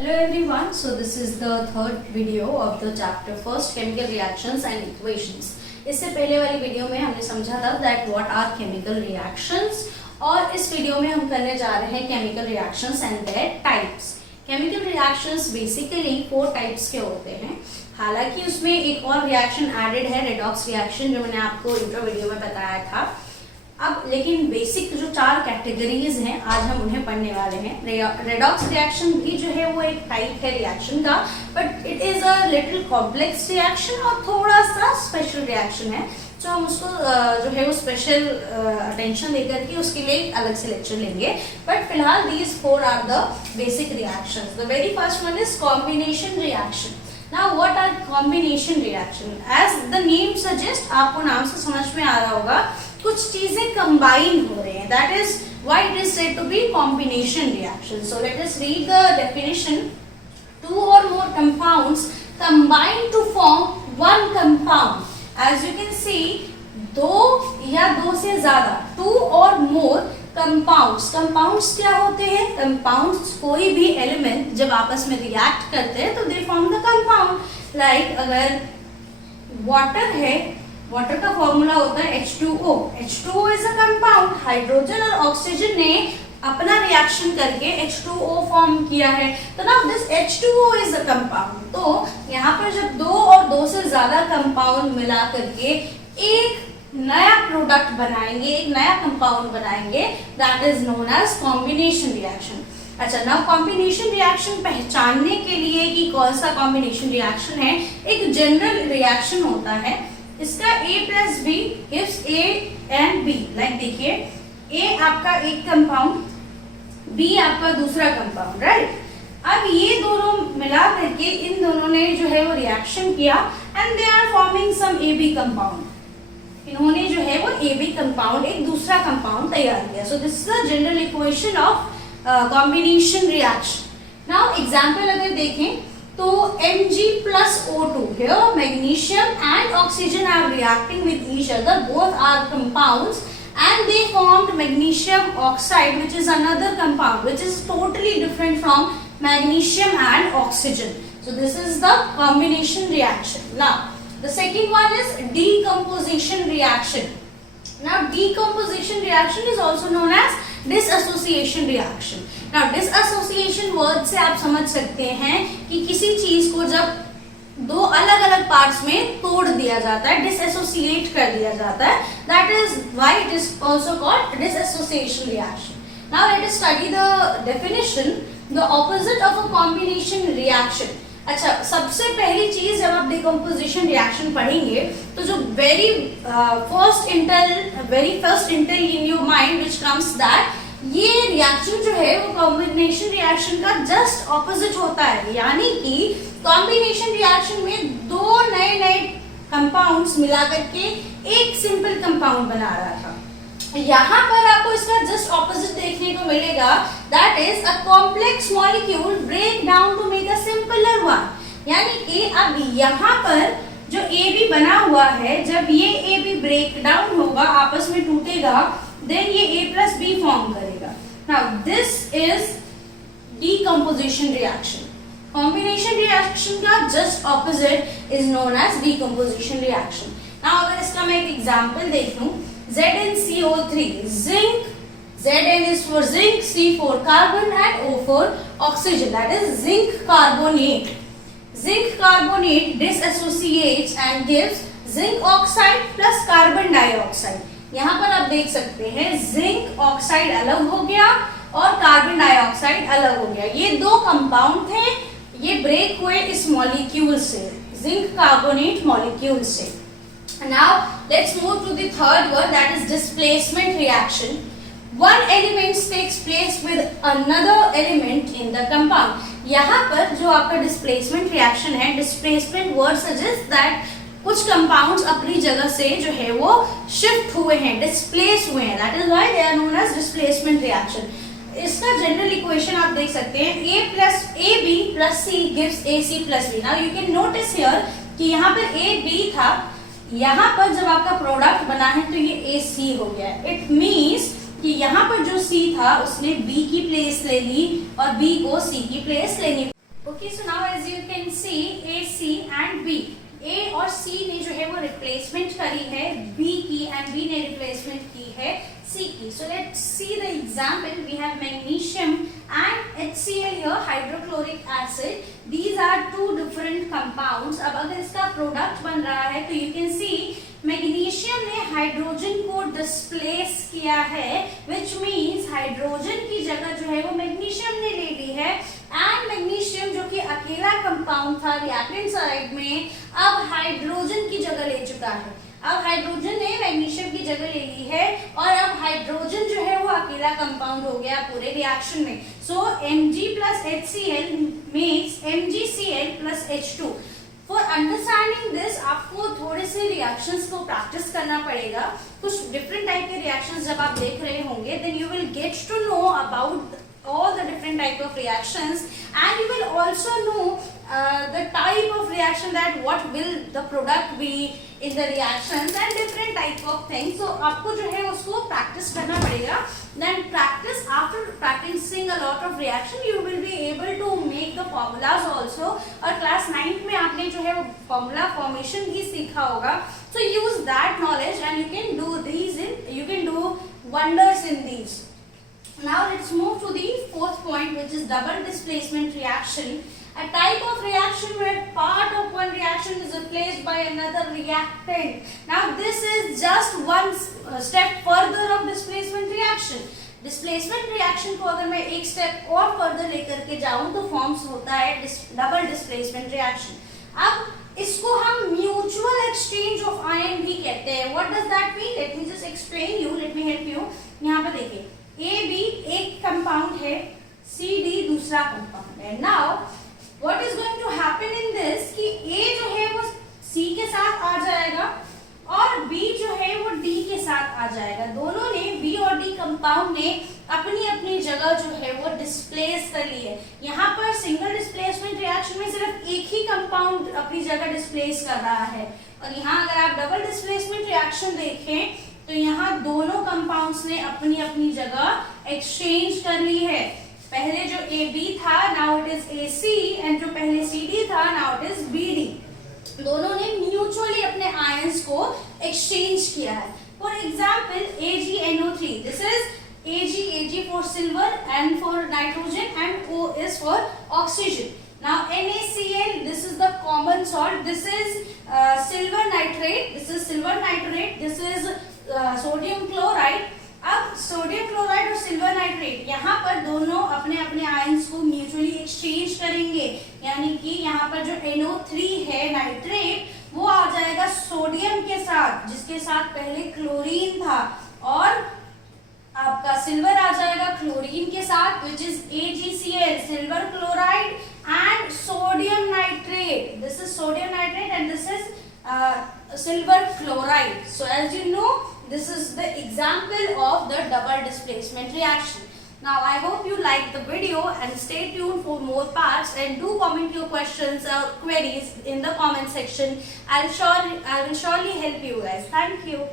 Hello everyone, so this is the third video of the chapter first chemical reactions and equations. इससे पहले वाली video में हमने समझा था that what are chemical reactions और इस वीडियो में हम करने जा रहे हैं chemical reactions and their types. Chemical reactions basically 4 types के होते हैं. हालांकि उसमें एक और reaction added है redox reaction जो मैंने आपको इंट्रो वीडियो में बताया था. अब लेकिन बेसिक जो 4 कैटेगरीज हैं आज हम उन्हें पढ़ने वाले हैं. रेडॉक्स रिएक्शन भी जो है वो एक टाइप है रिएक्शन का, but it is a little complex reaction और थोड़ा सा स्पेशल रिएक्शन है. तो हम उसको जो है वो स्पेशल अटेंशन देकर के उसके लिए अलग से लेक्चर लेंगे. बट फिलहाल these 4 are the basic reactions. The very first one is combination reaction. Now what are combination reaction? As the name suggest, आपको नाम से समझ में आ रहा होगा कुछ चीजें कंबाइन हो रहे हैं. That is why it is said to be combination reaction. So let us read the definition. 2 or more compounds combine to form one compound. As you can see, 2 या 2 से ज्यादा, 2 or more compounds. Compounds क्या होते हैं? Compounds कोई भी element जब आपस में रिएक्ट करते हैं तो they form the compound. Like अगर वाटर है, वाटर का फॉर्मूला होता है H2O. H2O is a compound. Hydrogen और ऑक्सीजन ने अपना रिएक्शन करके H2O फॉर्म किया है. तो ना this H2O is a compound. तो यहाँ पर जब 2 और 2 से ज्यादा कंपाउंड मिला करके एक नया प्रोडक्ट बनाएंगे, एक नया कंपाउंड बनाएंगे, that is known as combination reaction. अच्छा, नाउ कॉम्बिनेशन रिएक्शन पहचानने के लिए कि कौन सा कॉम्बिनेशन रिएक्शन है, एक जनरल रिएक्शन होता है. इसका A plus B gives A and B. Like देखिए, A आपका एक कंपाउंड, B आपका दूसरा कंपाउंड, राइट. अब ये दोनों मिला करके इन दोनों ने जो है वो रिएक्शन किया and they are forming some AB compound. इन्होंने जो है वो AB कंपाउंड, एक दूसरा कंपाउंड तैयार किया. So this is the general equation of combination reaction. Now example अगर देखें तो Mg plus O2, here magnesium and oxygen are reacting with each other. Both are compounds and they formed magnesium oxide, which is another compound which is totally different from magnesium and oxygen. So this is the combination reaction. Now the second one is decomposition reaction. Now decomposition reaction is also known as dissociation reaction. Now dissociation word से आप समझ सकते हैं कि किसी चीज को जब 2 अलग अलग पार्ट्स में तोड़ दिया जाता है, डिसएसोसिएट कर दिया जाता है, that is why it is also called dissociation reaction. Now let us study the definition. The opposite of a combination reaction. अच्छा, सबसे पहली चीज जब आप डिकम्पोजिशन रिएक्शन पढ़ेंगे तो जो very first inter in your mind which comes that ये रिएक्शन जो है वो कॉम्बिनेशन रिएक्शन का जस्ट ऑपोजिट होता है. यानी कि कॉम्बिनेशन रिएक्शन में 2 नए कंपाउंड्स मिला करके एक सिंपल कंपाउंड बना रहा था. यहाँ पर आपको इसका जस्ट ऑपोजिट देखने को मिलेगा, that is a complex molecule break down to make a simpler one. यानी कि अब यहाँ पर जो AB बना हुआ है, जब ये AB ब्रेक डाउन होगा, आपस में टूटेगा, देन ये A plus B फॉर्म करेगा. Now this is decomposition reaction. Combination reaction का just opposite is known as decomposition reaction. Now अगर इसका मैं एक एग्जांपल देखूं, ZnCO3, zinc, Zn is for zinc, C for carbon and O for oxygen, that is zinc carbonate. Zinc carbonate disassociates and gives zinc oxide plus carbon dioxide. यहाँ पर आप देख सकते हैं zinc oxide अलग हो गया और carbon dioxide अलग हो गया. ये 2 कंपाउंड थे, ये ब्रेक हुए इस मॉलिक्यूल से, zinc carbonate मॉलिक्यूल से. Now let's move to the third one, that is displacement reaction. One element takes place with another element in the compound. यहाँ पर जो आपका displacement reaction है, displacement word suggests that कुछ compounds अपनी जगह से जो है वो shift हुए हैं, displace हुए हैं. That is why they are known as displacement reaction. इसका जनरल इक्वेशन आप देख सकते हैं, AB plus C gives AC plus B. Now you can notice here कि यहाँ पर AB था, यहाँ पर जब आपका प्रोडक्ट बना है तो ये AC हो गया. इट मीन्स कि यहाँ पर जो C था उसने B की प्लेस ले ली और B को C की प्लेस लेनी. Okay, so now as you can see A, C and B, A और सी ने जो है वो रिप्लेसमेंट करी है बी की एंड बी ने रिप्लेसमेंट की है सी की. So let's see the example. We have magnesium and HCl here, hydrochloric acid. These are two different compounds. अब अगर इसका प्रोडक्ट बन रहा है तो यू कैन सी मैग्नीशियम ने हाइड्रोजन को डिस्प्लेस किया है, विच मीन्स हाइड्रोजन की जगह जो है वो मैग्नीशियम ने ले ली है. एंड मैग्नीशियम जो कि अकेला कंपाउंड था रिएक्टेंट साइड में, अब हाइड्रोजन की जगह ले चुका है. अब हाइड्रोजन ने मैग्नीशियम की जगह ले ली है और अब हाइड्रोजन जो है वो अकेला कंपाउंड हो गया पूरे रिएक्शन में. सो Mg plus HCl makes MgCl plus H2. For understanding this आपको थोड़े से रिएक्शंस को प्रैक्टिस करना पड़ेगा. कुछ डिफरेंट टाइप के रिएक्शंस जब आप देख रहे होंगे, then you will get to know about all the different type of reactions, and you will also know the type of reaction, that what will the product be in the reactions and different type of things. So आपको जो है उसको practice करना पड़ेगा. Then practice, after practicing a lot of reaction, you will be able to make the formulas also. और class 9th में आपने जो है वो formula formation भी सीखा होगा. So use that knowledge and you can do these you can do wonders in these. Now let's move to the fourth point, which is double displacement reaction. A type of reaction where part of one reaction is replaced by another reactant. Now this is just one step further of displacement reaction. Displacement reaction को अगर मैं एक step और further लेकर के जाऊँ तो forms होता है double displacement reaction. अब इसको हम mutual exchange of ion भी कहते हैं. What does that mean? Let me just explain you. Let me help you. यहाँ पे देखिए, AB एक कंपाउंड है, CD दूसरा कंपाउंड है. Now what is going to happen in this कि A जो है वो C के साथ आ जाएगा और B जो है वो D के साथ आ जाएगा. दोनों ने B और D कंपाउंड ने अपनी अपनी जगह जो है वो डिस्प्लेस कर ली है. यहाँ पर सिंगल डिस्प्लेसमेंट रिएक्शन में सिर्फ एक ही कंपाउंड अपनी जगह डिस्प्लेस कर रहा है, और यहाँ अगर आप डबल डिस्प्लेसमेंट रिएक्शन देखें तो यहाँ दोनों कंपाउंड्स ने अपनी अपनी जगह एक्सचेंज कर ली है. पहले जो AB था, now it is AC, and जो पहले CD था, नाउ इट इज BD. दोनों ने म्यूचुअली अपने आयंस को एक्सचेंज किया है. For example AgNO3, this is Ag for silver, N for nitrogen and O is for oxygen. Now NaCl, this is the common salt. This is silver nitrate. This is silver nitrate. This is sodium chloride. अब sodium chloride और silver nitrate यहाँ पर दोनों अपने अपने ions को mutually exchange करेंगे, यानी कि यहाँ पर जो NO3 है नाइट्रेट, वो आ जाएगा सोडियम के साथ, जिसके साथ पहले क्लोरीन था, और आपका सिल्वर आ जाएगा क्लोरीन के साथ, which is AgCl, silver chloride and sodium nitrate. This is sodium nitrate and this is silver chloride. So as you know, this is the example of the double displacement reaction. Now I hope you liked the video, and stay tuned for more parts, and do comment your questions or queries in the comment section. I will surely help you guys. Thank you.